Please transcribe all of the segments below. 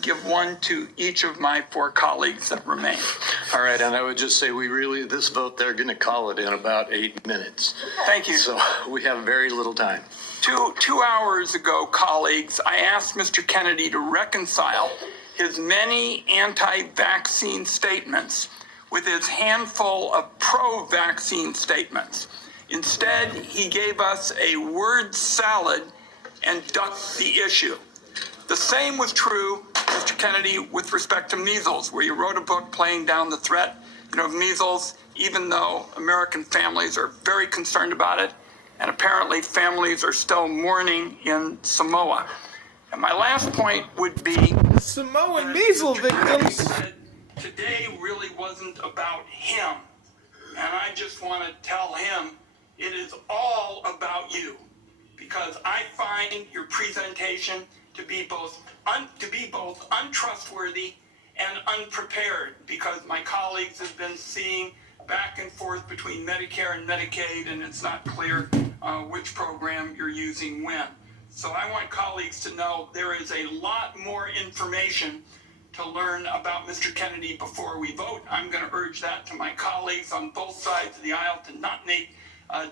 give one to each of my 4 colleagues that remain. All right, and I would just say this vote, they're going to call it in about 8 minutes. Thank you. So we have very little time. Two hours ago, colleagues, I asked Mr. Kennedy to reconcile his many anti-vaccine statements with his handful of pro-vaccine statements. Instead, he gave us a word salad and ducked the issue. The same was true, Mr. Kennedy, with respect to measles, where you wrote a book playing down the threat, of measles, even though American families are very concerned about it, and apparently families are still mourning in Samoa. And my last point would be... Samoan measles victims! Today really wasn't about him. And I just want to tell him it is all about you. Because I find your presentation to be both untrustworthy and unprepared, because my colleagues have been seeing back and forth between Medicare and Medicaid, and it's not clear which program you're using when. So I want colleagues to know there is a lot more information to learn about Mr. Kennedy before we vote. I'm going to urge that to my colleagues on both sides of the aisle to not make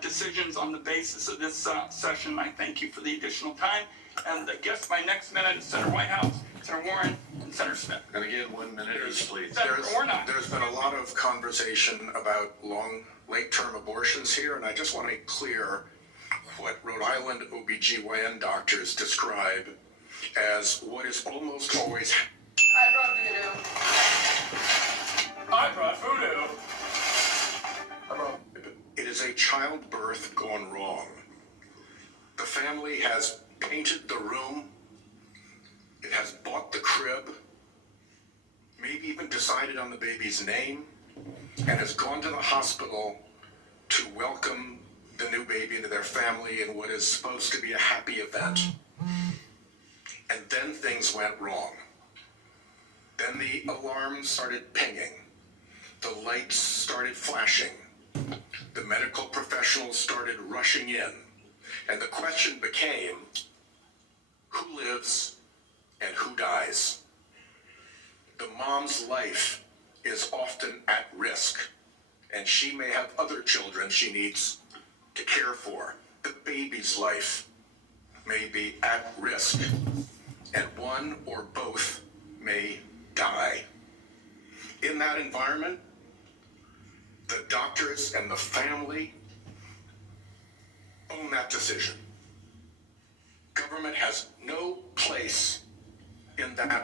decisions on the basis of this session. I thank you for the additional time. And I guess my next minute is Senator Whitehouse, Senator Warren, and Senator Smith. And again, 1 minute each, please. There's been a lot of conversation about late-term abortions here, and I just want to make clear what Rhode Island OBGYN doctors describe as what is almost always... I brought voodoo. It is a childbirth gone wrong. The family has painted the room. It has bought the crib, maybe even decided on the baby's name, and has gone to the hospital to welcome the new baby into their family in what is supposed to be a happy event. And then things went wrong. Then the alarms started pinging. The lights started flashing. The medical professionals started rushing in. And the question became, who lives and who dies? The mom's life is often at risk, and she may have other children she needs to care for. The baby's life may be at risk, and one or both may die. In that environment, the doctors and the family own that decision. Government has no place in that room.